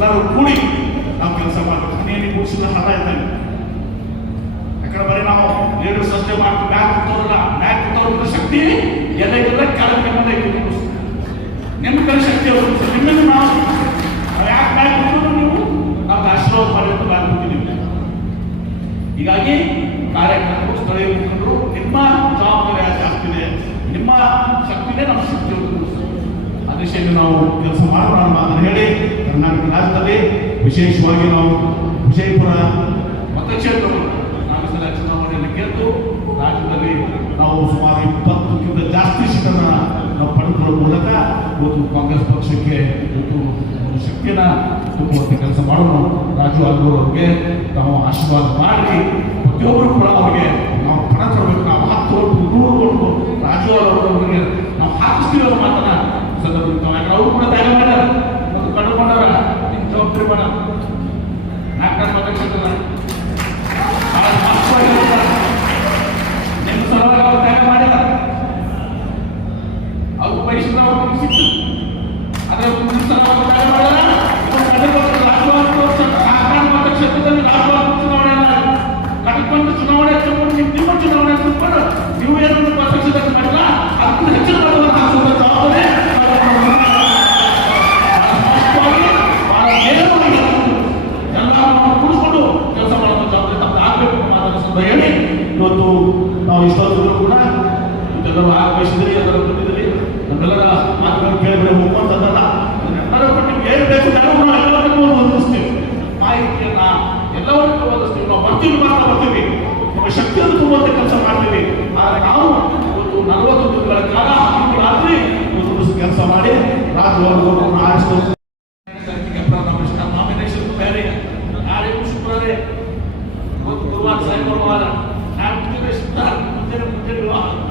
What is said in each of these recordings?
ಎಲ್ಲರೂ ಕೂಡಿ ನಾವು ಕೆಲಸ ಮಾಡಬೇಕು. ಮನೆಯಲ್ಲಿ ಕೂಡಿಸಿದ ಹಣ ಇದ್ದಂಗೆ ಯಾಕಂದ್ರೆ ಬರೀ ನಾವು ಲೀಡರ್ಸ್ ಸತ್ಯ ಮಾಡ್ತೀವಿ ಮ್ಯಾಕ್ ಕೂತವ್ರಲ್ಲ ಮ್ಯಾಕ್ ಕೂತವ್ರ ಶಕ್ತಿ ಎಲ್ಲ ಇಲ್ಲ ಕೆಳಗೆ ನಮ್ಮದೇ ನಿಮ್ಮ ಕಡೆ ಶಕ್ತಿ ಅವರು ನಿಮ್ಮನ್ನು ನಾವು ಯಾಕೆ ಮ್ಯಾಕ್ ಕೂತ್ರು ನೀವು? ನಾವು ಆಶೀರ್ವಾದ ಮಾಡಿದ್ದು ಮ್ಯಾಕ್ ಕೂತಿದ್ದೀವಿ ಹೀಗಾಗಿ ಕಾರ್ಯಕ್ರಮಗಳು ಸ್ಥಳೀಯ ಮುಖಂಡರು ನಿಮ್ಮ ಜವಾಬ್ದಾರಿ ಜಾಸ್ತಿ ಇದೆ. ನಿಮ್ಮ ಶಕ್ತಿನೇ ನಮ್ಮ ಶಕ್ತಿ ದಿಶೆಯಲ್ಲಿ ನಾವು ಕೆಲಸ ಮಾಡೋಣ ಅಂತ ಹೇಳಿ ಕರ್ನಾಟಕ ರಾಜ್ಯದಲ್ಲಿ ವಿಶೇಷವಾಗಿ ನಾವು ವಿಜಯಪುರ ಮತಕ್ಷೇತ್ರವನ್ನು ನಾವು ಸಲ ಚುನಾವಣೆಯಲ್ಲಿ ಗೆದ್ದು ರಾಜ್ಯದಲ್ಲಿ ನಾವು ಸುಮಾರು ಇಪ್ಪತ್ತಕ್ಕಿಂತ ಜಾಸ್ತಿ ಸೀಟನ್ನು ನಾವು ಪಡೆದುಕೊಳ್ಳುವ ಮೂಲಕ ಇವತ್ತು ಕಾಂಗ್ರೆಸ್ ಪಕ್ಷಕ್ಕೆ ಇವತ್ತು ಒಂದು ಶಕ್ತಿಯನ್ನ ತುಂಬುವಂತ ಕೆಲಸ ಮಾಡೋಣ. ರಾಜು ಅಲ್ಗೂರ್ ಅವ್ರಿಗೆ ನಾವು ಆಶೀರ್ವಾದ ಮಾಡಿ ಪ್ರತಿಯೊಬ್ಬರು ಇವತ್ತು ನಾವು ಇಷ್ಟೊಂದು ಕೂಡ ಇದೆಲ್ಲರೂ ಆಗಮಿಸಿದ್ರಿ ಅದರ ಬಂದಿದ್ರಿ ನಮ್ಮೆಲ್ಲರ ಮಾತುಗಳು ಕೇಳಿದ್ರೆ ಹೋಗುವಂತದ್ದಲ್ಲ ಅದನ್ನೆಲ್ಲರೂ ಕೂಡ ನಿಮ್ಗೆ ಏನು ಬೇಕು ನಾವು ಎಲ್ಲವನ್ನೂ ಒದಗಿಸ್ತೀವಿ ಮಾಹಿತಿಯನ್ನ ಎಲ್ಲವನ್ನೂ ಒದಗಿಸ್ತೀವಿ ನಾವು ಬರ್ತೀವಿ ಮಾತ್ರ ಬರ್ತೀವಿ ನಿಮ್ಮ ಶಕ್ತಿಯನ್ನು ತುಂಬುವಂತ ಕೆಲಸ ಮಾಡ್ತೀವಿ ಆದರೆ ನಾವು ಇವತ್ತು ನಲವತ್ತು ದಿನಗಳ ಕಾಲ ಹನ್ನೊಂದು ರಾತ್ರಿ ಇವತ್ತು ಕೆಲಸ ಮಾಡಿ ರಾಜ್ಯವನ್ನು ಆರಿಸ್ಕೊಂಡು ನಾಮಿನೇಷನ್ ಬೇರೆ ನಾಳೆ ಶುಕ್ರವಾರ ಇವತ್ತು ಗುರುವಾರ ಸಾಯಂಕಾಲ ನಾನು ಮುಂಜಾನೆ ಸುತ್ತಾರ ಮುಂಜಾನೆ ಮುಂಜಾನೆ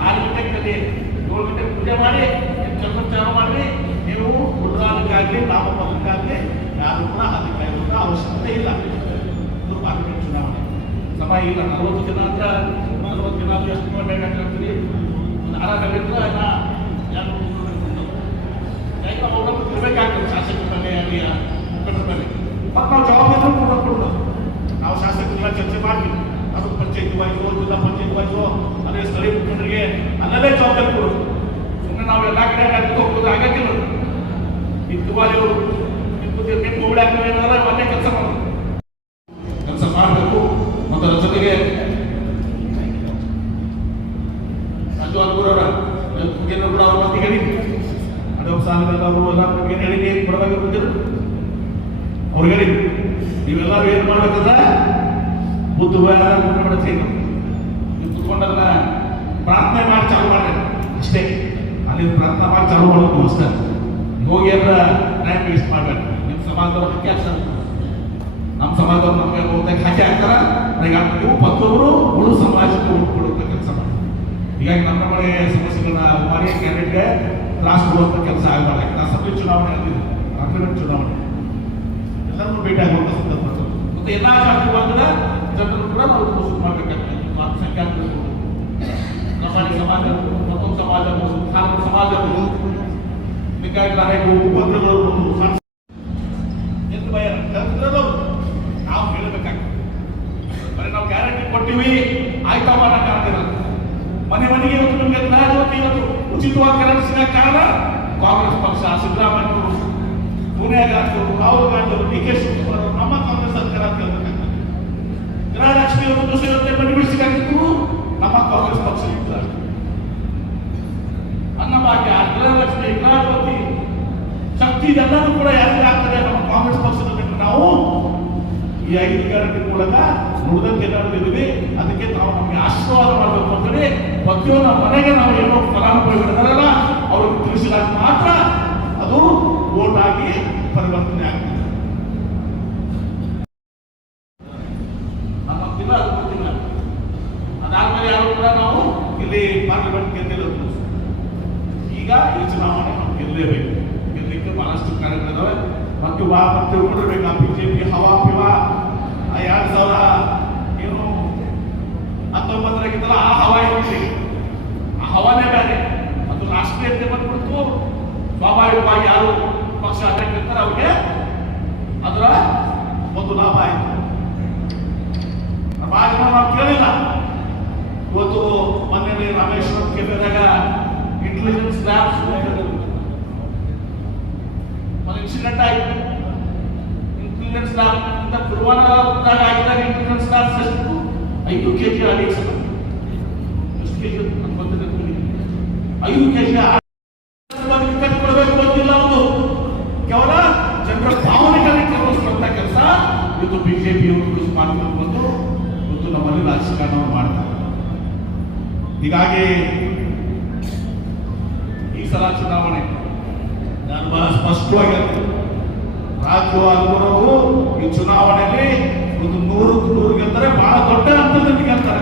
ಆರು ಗಂಟೆಗೆ ಏಳು ಗಂಟೆಗೆ ಪೂಜೆ ಮಾಡಿ ನಿಮ್ಮ ಕೆಲಸ ಚಾಲು ಮಾಡಿ ನೀವು ಗುರುವಾರಕ್ಕಾಗಲಿ ನಾಮಪತ್ರಕ್ಕಾಗಲಿ ಯಾರು ಕೂಡ ಅದಕ್ಕೆ ಕಾಯುವಂಥ ಅವಶ್ಯಕತೆ ಇಲ್ಲ ಇದು ಪಾರ್ಲಿಮೆಂಟ್ ಚುನಾವಣೆ ಸಮಯ ಇಲ್ಲ ನಲವತ್ತು ದಿನ ಅಂತ ನಲವತ್ತು ದಿನ ಅಂದ್ರೆ ಎಷ್ಟು ಗಂಟೆ ಹಾಕಿರ್ತೀರಿ ಒಂದು ಆರು ಗಂಟೆ ನಾ ಯಾರು ಯಾಕೆ ಅವ್ರನ್ನ ಇರಬೇಕಾಗ್ತದೆ ಶಾಸಕರ ಮೇಲೆ ಆಗಲಿ ಮುಖಂಡರ ಮೇಲೆ ಮತ್ತು ನಾವು ಜವಾಬ್ದಾರಿ ಕೂಡ ಕೊಡೋದು ನಾವು ಶಾಸಕರೆಲ್ಲ ಚರ್ಚೆ ಮಾಡ್ತೀವಿ ಅದು ಪಂಚಾಯತ್ ವೈಸು ಜಿಲ್ಲಾ ಪಂಚಾಯತ್ ವೈಸು ಅದೇ ಸ್ಥಳೀಯ ಮುಖಂಡರಿಗೆ ಅಲ್ಲಲ್ಲೇ ಜವಾಬ್ದಾರಿ ಕೊಡೋದು ಸುಮ್ಮನೆ ನಾವು ಎಲ್ಲ ಕಡೆ ಅಡ್ಡಕ್ಕೆ ಹೋಗೋದು ಆಗಕ್ಕಿಲ್ಲ ಈ ತುವಾಲಿಯವರು ನಿಮ್ಮ ಮತ್ತೆ ಕೆಲಸ ಮಾಡೋದು ಮಾಡಬೇಕು ಮತ್ತು ಅದರ ಜೊತೆಗೆ ರಾಜು ಅಲ್ಗೂರವರ ಏನು ಕೂಡ ಅವ್ರ ಮತ್ತೆ ಹೇಳಿ ಅಡವ ಸಾಲದಲ್ಲಿ ಅವರು ಎಲ್ಲ ಏನು ಹೇಳಿ ಏನು ಕೊಡಬೇಕು ಬಂದಿರು ಅವ್ರಿಗೆ ಹೇಳಿ ನೀವೆಲ್ಲರೂ ಏನು ಮಾಡ್ಬೇಕಂದ್ರೆ ಬುದ್ಧವಾರ ಮಾಡ್ತೀವಿ ನೀವು ಕುತ್ಕೊಂಡದನ್ನ ಪ್ರಾರ್ಥನೆ ಮಾಡಿ ಚಾಲು ಮಾಡಿ ಅಷ್ಟೇ. ಅಲ್ಲಿ ಪ್ರಾರ್ಥನೆ ಮಾಡಿ ಚಾಲು ಮಾಡೋದು ಅಷ್ಟೇ ಹೋಗಿ ಎಲ್ಲ ಟೈಮ್ ವೇಸ್ಟ್ ಮಾಡಬೇಕು. ನಿಮ್ಮ ಸಮಾಜದವ್ರು ಹಾಕಿ ನಮ್ಮ ಸಮಾಜದವ್ರು ನಮಗೆ ಹೋದಾಗ ಹಾಕಿ ಹಾಕ್ತಾರ? ನೀವು ಪ್ರತಿಯೊಬ್ಬರು ಮುಳು ಸಮಾಜಕ್ಕೆ ಊಟ ಕೆಲಸ ಮಾಡಿ. ಹೀಗಾಗಿ ನಮ್ಮ ಮನೆ ಸಮಸ್ಯೆಗಳನ್ನ ಮಾರಿ ಕ್ಯಾಂಡಿಡೇಟ್ಗೆ ತ್ರಾಸ ಕೊಡುವಂಥ ಕೆಲಸ ಆಗಬಾರ್ದು. ಅಸೆಂಬ್ಲಿ ಚುನಾವಣೆ ಆಗಿದೆ. ಪಾರ್ಲಿಮೆಂಟ್ ಚುನಾವಣೆ. ಎಲ್ಲರೂ ಭೇಟಿ ಆಗುವಂಥ ಸಂದರ್ಭ ಮತ್ತು ಎಲ್ಲ ಜಾತಿ ವರ್ಗದ ಜನರು ಕೂಡ ನಾವು ಮೋಸ ಮಾಡಬೇಕಾಗ್ತದೆ. ಸಂಖ್ಯಾತ ನಮ್ಮ ಸಮಾಜ, ಮತ್ತೊಂದು ಸಮಾಜ ಧಾರ್ಮಿಕ ಸಮಾಜ ಲಿಂಗಾಯತರು ಉಪದ್ರಗಳು ಎಂದು ಭಯ? ತಂತ್ರದವರು ನಾವು ಹೇಳಬೇಕಾಗ್ತದೆ. ಬರೀ ನಾವು ಗ್ಯಾರಂಟಿ ಕೊಟ್ಟಿವಿ, ಆಯ್ತಾ ಅನ್ನೋ ಕಾರಣ. ಮನೆ ಮನೆಗೆ ಇವತ್ತು ನಮಗೆ ಇವತ್ತು ಇವತ್ತು ಉಚಿತವಾಗಿ ಕರೆಂಟ್ ಸಿಗಕ್ಕೆ ಕಾರಣ ಕಾಂಗ್ರೆಸ್ ಪಕ್ಷ ಸಿದ್ದರಾಮಯ್ಯ ಪುಣೆ ಗಾಂಧಿ ಅವರು ರಾಹುಲ್ ಗಾಂಧಿ ಅವರು ಡಿ ಕೆ ಶಿವಕುಮಾರ್ ಅವರು ನಮ್ಮ ಕಾಂಗ್ರೆಸ್ ಸರ್ಕಾರ ಅಂತ ಹೇಳ್ಬೇಕಾಗ್ತದೆ. ಗೃಹಲಕ್ಷ್ಮಿ ದಿವಸ ಇವತ್ತೇ ಮನೆ ಬಿಡಿಸಿಕಾಗಿತ್ತು ನಮ್ಮ ಕಾಂಗ್ರೆಸ್ ಪಕ್ಷ ಇದ್ದಾರೆ. ಶಕ್ತಿ ಇದೆಲ್ಲವೂ ಕೂಡ ಯಾರಿಗೆ ಆಗ್ತದೆ ನಮ್ಮ ಕಾಂಗ್ರೆಸ್ ಪಕ್ಷದ ಬಿಟ್ಟು ನಾವು ಈ ಐದು ಗ್ಯಾರಂಟಿ ಮೂಲಕ ನುಡಿದಂತೆ ನಡೆದಿದ್ದೀವಿ ಅದಕ್ಕೆ ನಾವು ನಮಗೆ ಆಶೀರ್ವಾದ ಮಾಡಬೇಕು ಅಂತೇಳಿ ಪ್ರತಿಯೊಂದು ನಮ್ಮ ಮನೆಗೆ ನಾವು ಏನೋ ಫಲಾನುಭವಿಗಳಿದಾರಲ್ಲ ಅವ್ರಿಗೆ ತಿಳಿಸಿದಾಗ ಮಾತ್ರ ಅದು ವೋಟ್ ಆಗಿ ಪರಿವರ್ತನೆ ಆಗ್ತದೆ. ಕೂಡ ನಾವು ಇಲ್ಲಿ ಪಾರ್ಲಿಮೆಂಟ್ ಗೆದ್ದಿಲ್ಲ ಈಗ ಈ ಚುನಾವಣೆ ನಾವು ಗೆಲ್ಲಲೇಬೇಕು ಗೆಲ್ಲಲಿಕ್ಕೆ ಬಹಳಷ್ಟು ಕಾರ್ಯಗಳಿದಾವೆ ಮತ್ತು ವಾ ತಿಳ್ಕೊಂಡಿರ್ಬೇಕು ಆ ಬಿಜೆಪಿ ಹವಾ ಪಿವಾ. ಎರಡ್ ಸಾವಿರ ಏನು ಹತ್ತೊಂಬತ್ತರಾಗಿದ್ದಲ್ಲ ಆ ಹವಾ ಇರಲಿ. ಆ ಹವಾನೇ ಬೇರೆ. ಅದು ರಾಷ್ಟ್ರೀಯತೆ ಬಂದ್ಬಿಡ್ತು. ಸ್ವಾಭಾವಿಕವಾಗಿ ಯಾರು ಪಕ್ಷ ಅಧ್ಯಕ್ಷ ಅವ್ರಿಗೆ ಅದರ ಒಂದು ಲಾಭ ಆಯಿತು. ಭಾಷಣ ನಾವು ಕೇಳಿಲ್ಲ. ಇವತ್ತು ಮೊನ್ನೆ ರಾಮೇಶ್ವರ ಕೆಫೆದಾಗ ಇಂಟೆಲಿಜೆನ್ಸ್ ಲ್ಯಾಬ್ಸ್ ಇನ್ಸಿಡೆಂಟ್ ಆಯಿತು ಇಂಟೆಲಿಜೆನ್ಸ್ ಲ್ಯಾಬ್ ಇಂದ ಪುಲ್ವಾಮಾದಾಗ ಆಗಿದ್ದಾಗ ಇಂಟೆಲಿಜೆನ್ಸ್ ಲ್ಯಾಬ್ಸ್ ಎಷ್ಟು ಐದು ಕೆ ಜಿ ಅಡಿಕ್ಸ್ ಎಷ್ಟು ಕೆ ಜಿ ಅಂತ ಗೊತ್ತಿದೆ ಐದು ಕೆ ಜಿ ಕಟ್ಕೊಳ್ಬೇಕು ಗೊತ್ತಿಲ್ಲ ಅವರು. ಕೇವಲ ಜನರ ಭಾವನೆಗಳಿಗೆ ಕೆಲಸ. ನಮ್ಮಲ್ಲಿ ಮಾಡ್ತಾರೆ. ಹೀಗಾಗಿ ಈ ಸಲ ಚುನಾವಣೆ. ನಾನು ಬಹಳ ಸ್ಪಷ್ಟವಾಗಿ ಹೇಳ್ತೀನಿ. ಈ ಚುನಾವಣೆಯಲ್ಲಿ ಒಂದು ನೂರು ನೂರು ಗೆದ್ದರೆ ಬಹಳ ದೊಡ್ಡ ಅಂತರದಲ್ಲಿ ಗೆಲ್ತಾರೆ.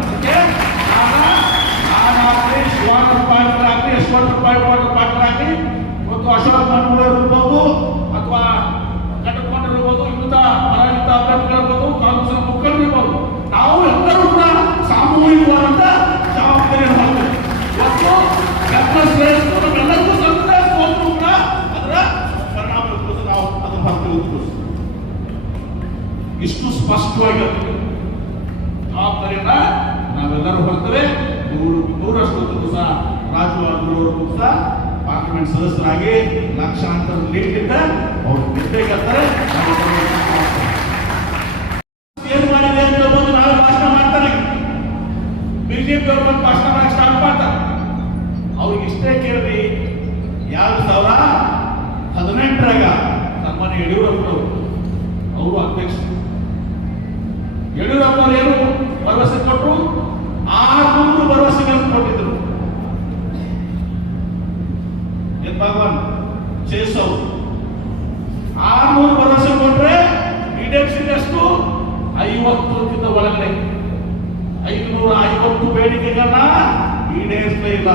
ನಾನಾಗ್ಲಿ ಶಿವಾನಂದ ಪಾಟೀಲ್ ಆಗಲಿ, ಯಶವಂತ ಪಾಟೀಲ್ ಪಾಟೀಲ್ ಆಗಲಿ ಮತ್ತು ಅಶೋಕ್ ಮನೋಹರ್ ಇರ್ಬೋದು ಅಥವಾ ಕಟ್ಟಕೊಂಡ ಇರ್ಬೋದು ಪರಾಜಿತ ಅಭ್ಯರ್ಥಿಗಳಿರ್ಬೋದು ಅಭ್ಯರ್ಥಿಗಳು ಇರ್ಬೋದು ಕಾಂಗ್ರೆಸ್ ಮುಖಂಡರು ನಾವು ಎಲ್ಲರೂ ಕೂಡ ಸಾಮೂಹಿಕವಾದಂತ ಜವಾಬ್ದಾರಿಯನ್ನು ಮಾಡ್ತೇವೆ ಇವತ್ತು ಗೆದ್ದ ಶ್ರೇಷ್ಠ ನಮ್ಮೆಲ್ಲರಿಗೂ ಸಂತೋಷ ಸೋತರೂ ಕೂಡ ಅದರ ಪರಿಣಾಮ ಇರ್ಬೋದು ನಾವು ಉತ್ಕೃಷ್ಟ ಇಷ್ಟು ಸ್ಪಷ್ಟವಾಗಿ ಆದ್ದರಿಂದ ನಾವೆಲ್ಲರೂ ಹೊರ್ತೇವೆ. ನೂರು ನೂರಷ್ಟು ದಿವಸ ರಾಜು ಅವರು ಸಹ ಪಾರ್ಲಿಮೆಂಟ್ ಸದಸ್ಯರಾಗಿ ಲಕ್ಷಾಂತರ ಲೀಡ್ ಇದ್ದ ಅವ್ರು ಗೆದ್ದೇ ಯಡಿಯೂರಪ್ಪನವರು, ಅವರು ಅಧ್ಯಕ್ಷರು. ಯಡಿಯೂರಪ್ಪ ಅವರು ಏನು ಭರವಸೆ ಕೊಟ್ಟರು? ಆರ್ನೂರು ಭರವಸೆಗಳನ್ನು ಕೊಟ್ಟಿದ್ರು ಭಗವಾನ್? ಚೇಸ್. ಅವರು ಆರ್ನೂರು ಭರವಸೆ ಕೊಟ್ರೆ ಈಡೇರಿಸಿದ ಎಷ್ಟು? ಐವತ್ತಕ್ಕಿಂತ ಒಳಗಡೆ. ಐದುನೂರ ಐವತ್ತು ಬೇಡಿಕೆಗಳನ್ನ ಈಡೇರಿಸಲೇ ಇಲ್ಲ.